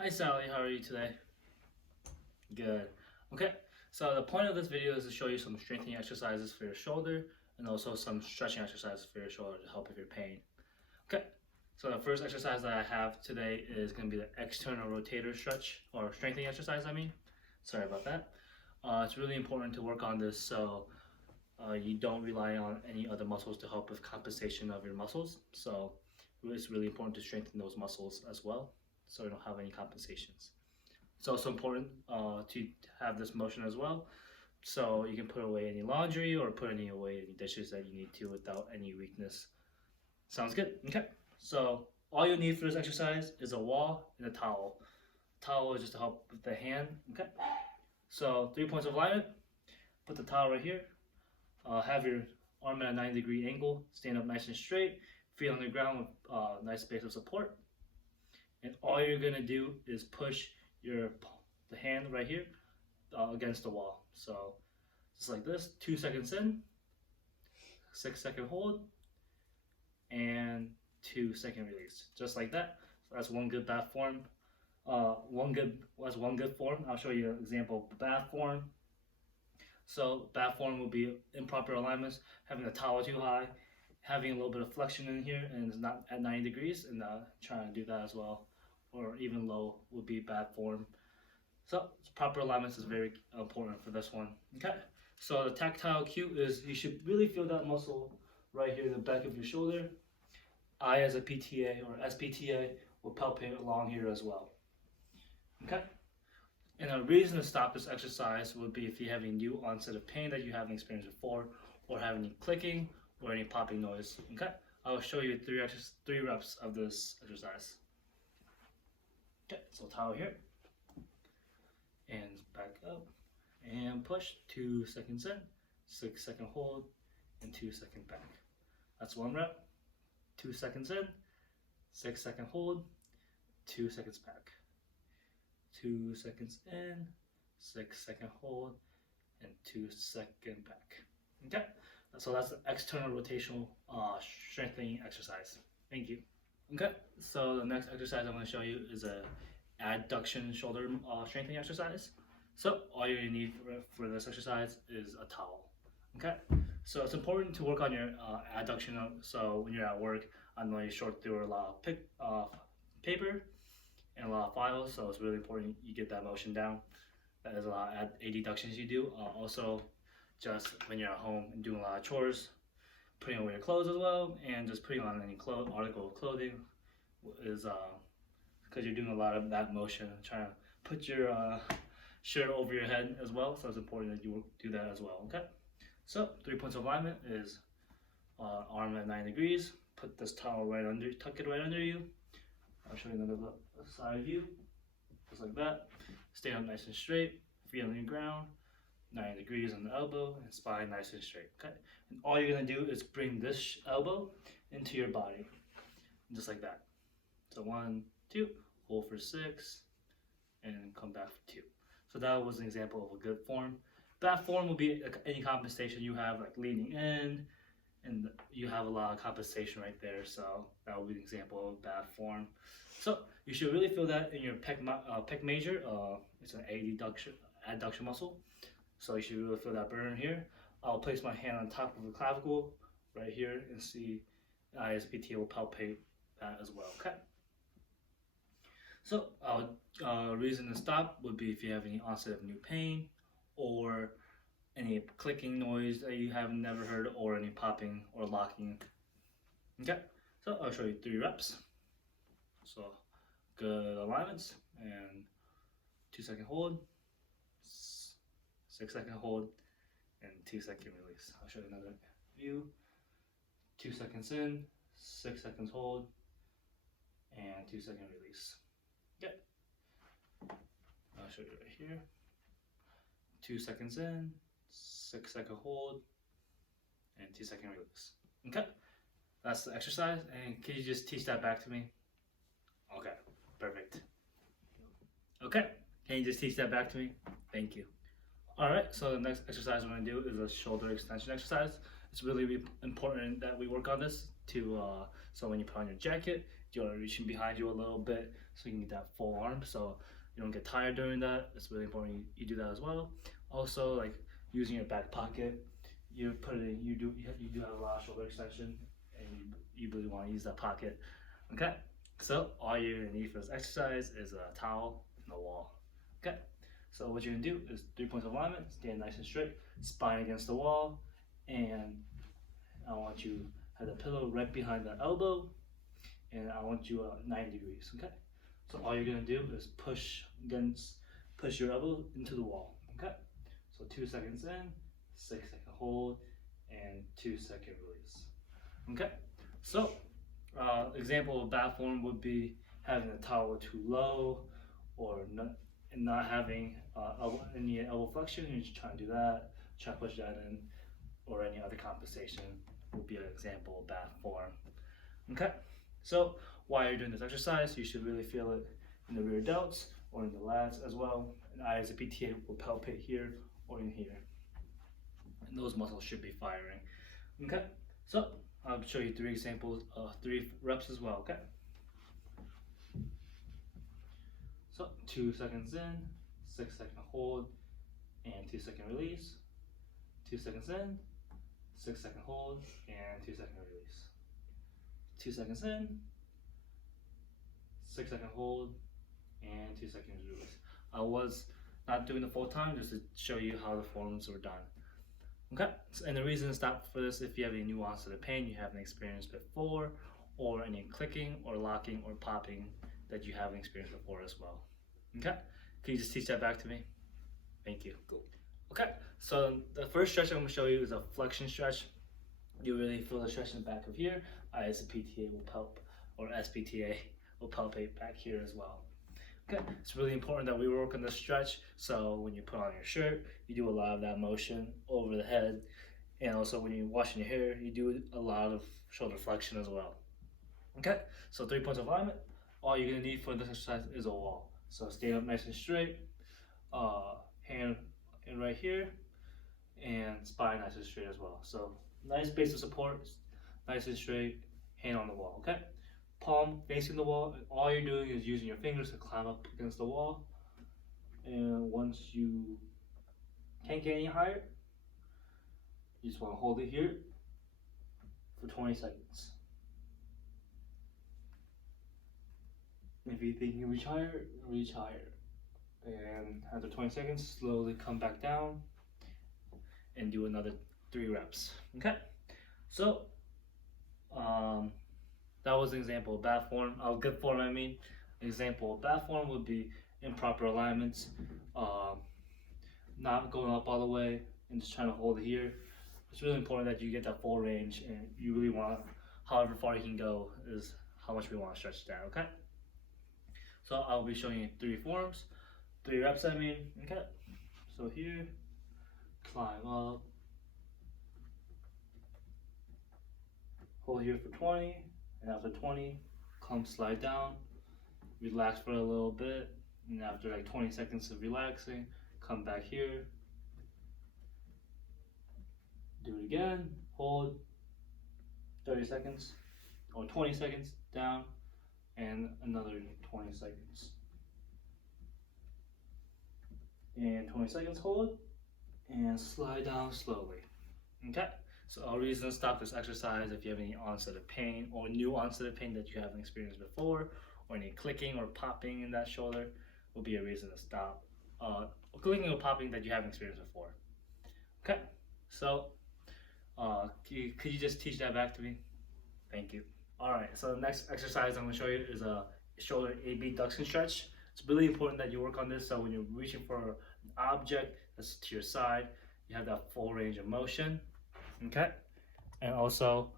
Hi Sally, how are you today? Good. Okay, so the point of this video is to show you some strengthening exercises for your shoulder and also some stretching exercises for your shoulder to help with your pain. Okay, so the first exercise that I have today is going to be the external rotator stretch or strengthening exercise, Sorry about that. It's really important to work on this so you don't rely on any other muscles to help with compensation of your muscles. So it's really important to strengthen those muscles as well so you don't have any compensations. It's also important to have this motion as well, so you can put away any laundry or put away any dishes that you need to without any weakness. Sounds good? Okay. So all you need for this exercise is a wall and a towel. Towel is just to help with the hand. Okay. So 3 points of alignment. Put the towel right here. Have your arm at a 90-degree angle. Stand up nice and straight. Feet on the ground with a nice base of support. And all you're gonna do is push the hand right here against the wall. So just like this, 2 seconds in, 6-second hold, and 2-second release. Just like that. So that's one good bat form. One good form. I'll show you an example of bat form. So bat form will be improper alignments, having the towel too high, having a little bit of flexion in here, and it's not at 90 degrees, and trying to do that as well, or even low would be bad form. So proper alignments is very important for this one. Okay, so the tactile cue is you should really feel that muscle right here in the back of your shoulder. I, as a PTA or SPTA, will palpate along here as well. Okay, and a reason to stop this exercise would be if you have any new onset of pain that you haven't experienced before, or have any clicking or any popping noise. Okay, I will show you three reps of this exercise. Okay, so towel here, and back up, and push, 2 seconds in, 6-second hold, and 2 second back. That's one rep, 2 seconds in, 6-second hold, 2 seconds back. 2 seconds in, 6-second hold, and 2 second back. Okay, so that's the external rotational strengthening exercise. Thank you. Okay, so the next exercise I'm going to show you is a adduction shoulder strengthening exercise. So all you need for this exercise is a towel. Okay, so it's important to work on your adduction. So when you're at work, I know you sort through a lot of paper and a lot of files, so it's really important you get that motion down. That is a lot of adductions you do. Also, just when you're at home and doing a lot of chores, putting away your clothes as well, and just putting on any article of clothing is because you're doing a lot of that motion, trying to put your shirt over your head as well. So it's important that you do that as well. Okay. So 3 points of alignment is arm at 90 degrees. Put this towel right under, tuck it right under you. I'll show you another side view, just like that. Stay up nice and straight, feet on the ground, 90 degrees on the elbow, and spine nice and straight. Okay, and all you're gonna do is bring this elbow into your body, just like that. So 1, 2, hold for 6, and come back for 2. So that was an example of a good form. Bad form will be any compensation you have, like leaning in, and you have a lot of compensation right there. So that would be an example of bad form. So you should really feel that in your pec major. It's an adduction muscle. So you should really feel that burn here. I'll place my hand on top of the clavicle right here and see ISPT will palpate that as well. Okay. So reason to stop would be if you have any onset of new pain, or any clicking noise that you have never heard, or any popping or locking. Okay, so I'll show you 3 reps. So good alignments, and 2-second hold, 6-second hold, and 2-second release. I'll show you another view. 2 seconds in, 6 seconds hold, and 2-second release. Okay, I'll show you right here. 2 seconds in, 6-second hold, and 2-second release. Okay, that's the exercise. And can you just teach that back to me? Okay, perfect. Okay, can you just teach that back to me? Thank you. All right, so the next exercise we're gonna do is a shoulder extension exercise. It's really important that we work on this so when you put on your jacket, you're reaching behind you a little bit so you can get that full arm. So you don't get tired during that. It's really important you do that as well. Also, like using your back pocket, you put it in. You do have a lot of shoulder extension, and you really want to use that pocket. Okay. So all you're gonna need for this exercise is a towel and a wall. Okay. So what you're gonna do is 3 points of alignment, stand nice and straight, spine against the wall, and I want you to have the pillow right behind the elbow, and I want you 90 degrees. Okay. So all you're gonna do is push your elbow into the wall. Okay. So 2 seconds in, 6-second hold, and 2-second release. Okay. So example of bad form would be having the towel too low, or not having any elbow flexion. You're just trying to do that, try to push that in, or any other compensation would be an example of bad form. Okay, so while you're doing this exercise, you should really feel it in the rear delts or in the lats as well. And I, as a PTA, will palpate here or in here, and those muscles should be firing. Okay, so I'll show you 3 examples, 3 reps as well. Okay. So 2 seconds in, 6-second hold, and 2-second release. 2 seconds in, 6-second hold, and 2-second release. 2 seconds in, 6-second hold, and 2 seconds release. I was not doing the full time just to show you how the forms were done. Okay, so, and the reason to stop for this, if you have any nuance to the pain you haven't experienced before, or any clicking or locking or popping that you haven't experienced before as well. Okay, can you just teach that back to me? Thank you. Cool. Okay, so the first stretch I'm going to show you is a flexion stretch. You really feel the stretch in the back of here. I, as a PTA, will or SPTA, will palpate back here as well. Okay, it's really important that we work on the stretch, so when you put on your shirt, you do a lot of that motion over the head, and also when you're washing your hair, you do a lot of shoulder flexion as well. Okay, so 3 points of alignment. All you're going to need for this exercise is a wall. So stand up nice and straight, hand in right here, and spine nice and straight as well. So nice base of support, nice and straight, hand on the wall. Okay, palm facing the wall. All you're doing is using your fingers to climb up against the wall, and once you can't get any higher, you just want to hold it here for 20 seconds. If you think you can reach higher, reach higher. And after 20 seconds, slowly come back down and do another 3 reps. Okay, so that was an example of bad form. Good form, I mean. An example of bad form would be improper alignments, not going up all the way and just trying to hold it here. It's really important that you get that full range, and you really want, however far you can go is how much we want to stretch that. Okay, so I'll be showing you 3 forms, 3 reps, I mean. Okay, so here, climb up, hold here for 20, and after 20, come slide down, relax for a little bit, and after like 20 seconds of relaxing, come back here, do it again, hold 30 seconds, or 20 seconds, down, and another 20 seconds. And 20 seconds, hold, and slide down slowly. Okay, so a reason to stop this exercise, if you have any onset of pain or new onset of pain that you haven't experienced before, or any clicking or popping in that shoulder, will be a reason to stop. Clicking or popping that you haven't experienced before. Okay, so could you just teach that back to me? Thank you. Alright, so the next exercise I'm going to show you is a shoulder abduction stretch. It's really important that you work on this, so when you're reaching for an object that's to your side, you have that full range of motion. Okay, and also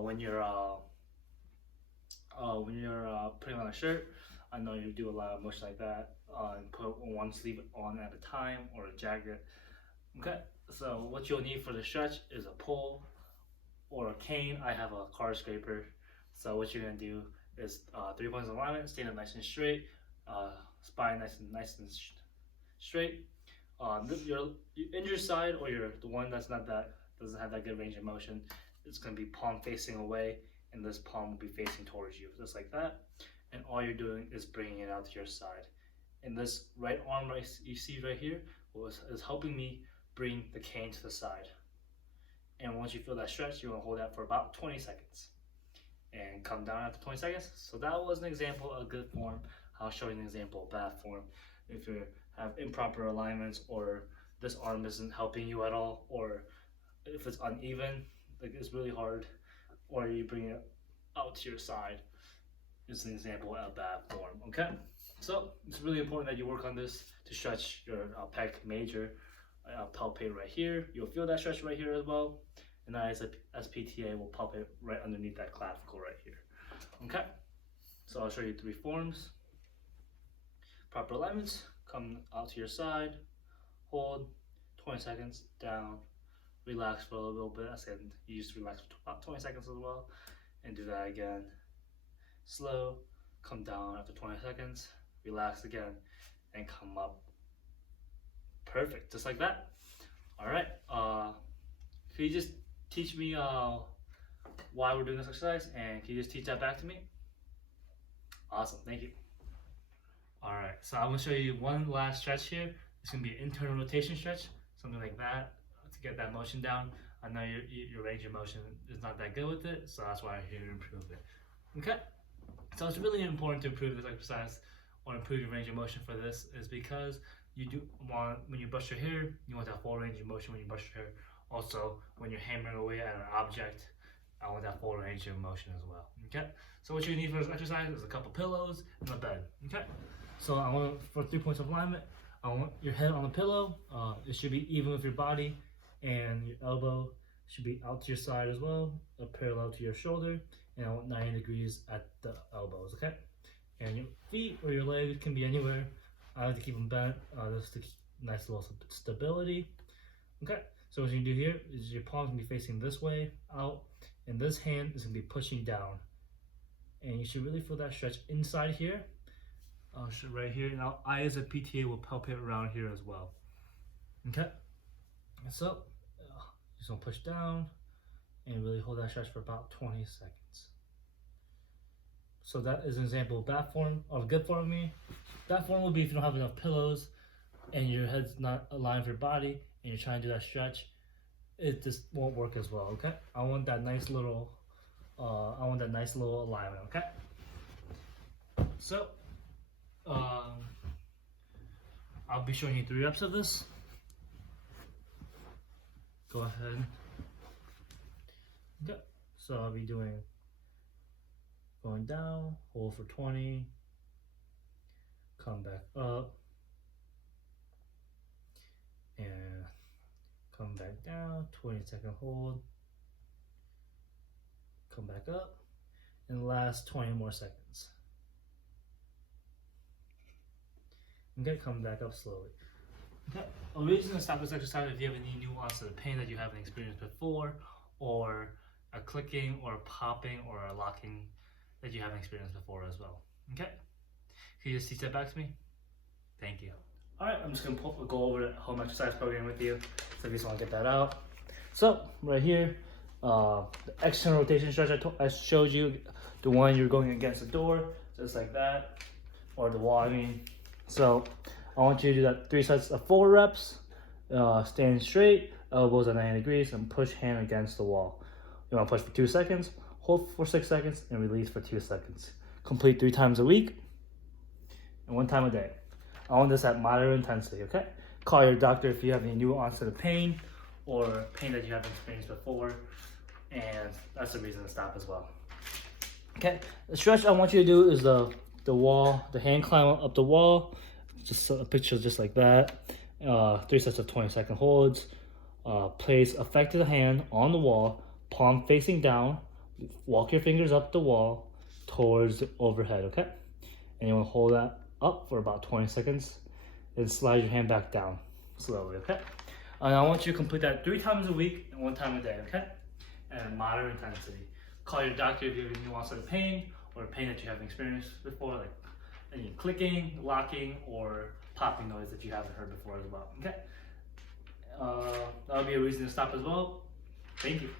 when you're putting on a shirt, I know you do a lot of motion like that, and put one sleeve on at a time, or a jacket. Okay, so what you'll need for the stretch is a pole or a cane. I have a car scraper. So what you're gonna do is 3 points of alignment, stand up nice and straight, spine nice and straight. Your injured side, or the one that's doesn't have that good range of motion, it's gonna be palm facing away, and this palm will be facing towards you, just like that. And all you're doing is bringing it out to your side. And this right arm you see right here is helping me bring the cane to the side. And once you feel that stretch, you want to hold that for about 20 seconds. And come down after 20 seconds. So that was an example of good form. I'll show you an example of bad form. If you have improper alignments, or this arm isn't helping you at all, or if it's uneven, like it's really hard, or you bring it out to your side, is an example of bad form. Okay, so it's really important that you work on this to stretch your pec major. Palpate right here. You'll feel that stretch right here as well, and then as PTA will palpate right underneath that clavicle right here. Okay, so I'll show you 3 forms. Proper alignments. Come out to your side, hold 20 seconds, down, relax for a little bit. And you just relax for about 20 seconds as well, and do that again. Slow, come down after 20 seconds, relax again, and come up. Perfect, just like that. All right, can you just teach me why we're doing this exercise, and can you just teach that back to me? Awesome, thank you. All right, so I'm gonna show you one last stretch here. It's gonna be an internal rotation stretch, something like that, to get that motion down. I know your range of motion is not that good with it, so that's why I'm here to improve it. Okay, so it's really important to improve this exercise or improve your range of motion for this, is because you do want, when you brush your hair, you want that full range of motion when you brush your hair. Also, when you're hammering away at an object, I want that full range of motion as well. Okay, so what you need for this exercise is a couple pillows and a bed. Okay, so I want, for 3 points of alignment, I want your head on the pillow. It should be even with your body, and your elbow should be out to your side as well, parallel to your shoulder, and I want 90 degrees at the elbows. Okay, and your feet or your legs can be anywhere. I like to keep them bent, just to keep nice little stability. Okay, so what you do here is your palms gonna be facing this way out, and this hand is gonna be pushing down. And you should really feel that stretch inside here, right here. Now, I as a PTA will palpate around here as well. Okay, so just gonna push down and really hold that stretch for about 20 seconds. So that is an example of bad form, or good form. Bad form will be if you don't have enough pillows and your head's not aligned with your body and you're trying to do that stretch, it just won't work as well. Okay, I want that nice little alignment. Okay, so I'll be showing you 3 reps of this. Go ahead. Okay, so I'll be going down, hold for 20, come back up, and come back down, 20-second hold, come back up, and last 20 more seconds. Okay, come back up slowly. Okay, a reason to stop this exercise if you have any nuance of the pain that you haven't experienced before, or a clicking or a popping or a locking that you haven't experienced before as well. Okay, can you just teach that back to me? Thank you. All right, I'm just gonna go over the home exercise program with you, so if you just want to get that out. So right here, the external rotation stretch I showed you, the one you're going against the door, just like that, or the wall, I mean. So I want you to do that 3 sets of 4 reps, standing straight, elbows at 90 degrees, and push hand against the wall. You want to push for 2 seconds, hold for 6 seconds, and release for 2 seconds. Complete 3 times a week and 1 time a day. I want this at moderate intensity, okay? Call your doctor if you have any new onset of pain or pain that you haven't experienced before, and that's the reason to stop as well. Okay, the stretch I want you to do is the hand climb up the wall, just a picture just like that. 3 sets of 20-second holds. Place affected hand on the wall, palm facing down, walk your fingers up the wall towards the overhead, okay? And you want to hold that up for about 20 seconds, then slide your hand back down slowly, okay? And I want you to complete that 3 times a week and 1 time a day, okay? And moderate intensity. Call your doctor if you have any nuance of pain or pain that you haven't experienced before, like any clicking, locking, or popping noise that you haven't heard before as well, okay? That'll be a reason to stop as well. Thank you.